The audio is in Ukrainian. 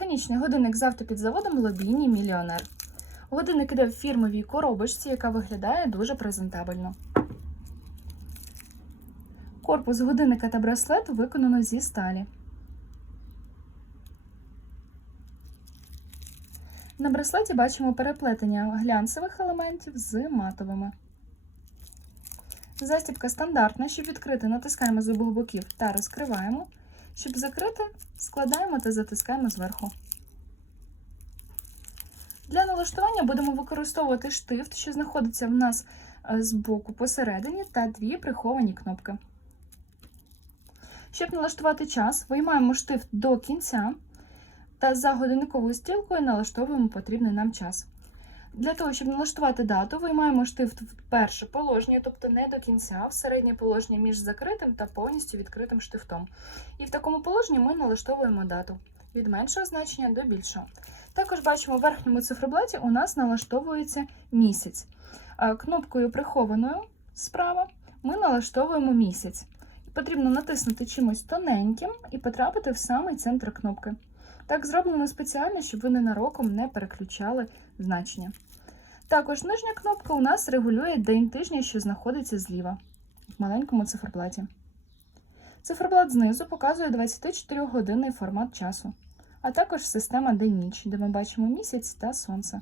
Механічний годинник з автопідзаводом Лобіні Мільйонер. Годинник іде в фірмовій коробочці, яка виглядає дуже презентабельно. Корпус годинника та браслету виконано зі сталі. На браслеті бачимо переплетення глянцевих елементів з матовими. Застібка стандартна. Щоб відкрити, натискаємо з обох боків та розкриваємо. Щоб закрити, складаємо та затискаємо зверху. Для налаштування будемо використовувати штифт, що знаходиться в нас е, збоку посередині, та дві приховані кнопки. Щоб налаштувати час, виймаємо штифт до кінця та за годинниковою стрілкою налаштовуємо потрібний нам час. Для того, щоб налаштувати дату, виймаємо штифт в перше положення, тобто не до кінця, в середнє положення між закритим та повністю відкритим штифтом. І в такому положенні ми налаштовуємо дату від меншого значення до більшого. Також бачимо в верхньому циферблаті у нас налаштовується місяць. Кнопкою прихованою справа ми налаштовуємо місяць. Потрібно натиснути чимось тоненьким і потрапити в самий центр кнопки. Так зроблено спеціально, щоб ви ненароком не переключали значення. Також нижня кнопка у нас регулює день тижня, що знаходиться зліва в маленькому циферблаті. Циферблат знизу показує 24-годинний формат часу, а також система день-ніч, де ми бачимо місяць та сонце.